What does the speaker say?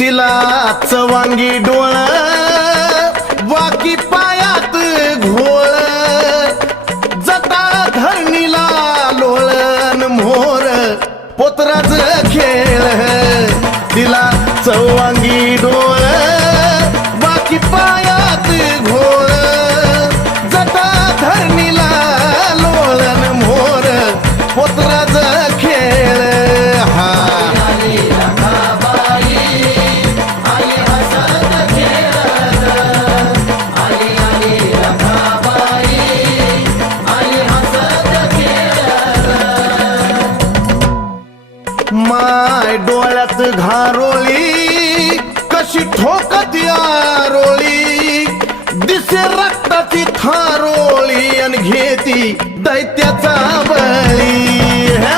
तिला चवांगी डोळ वाकी पायात घोळ जटा धरणीला लोळण मोर पोतराज खेळ तिला चवांगी डोळ वाकी पायात घोळ जटा धरणीला लोळण मोर पोतराज खेळ हा माय डोळ्यात घारोळी कशी ठोकत यारोळी दिसे रक्ताची थारोळी आणि घेती दैत्याचा बळी हे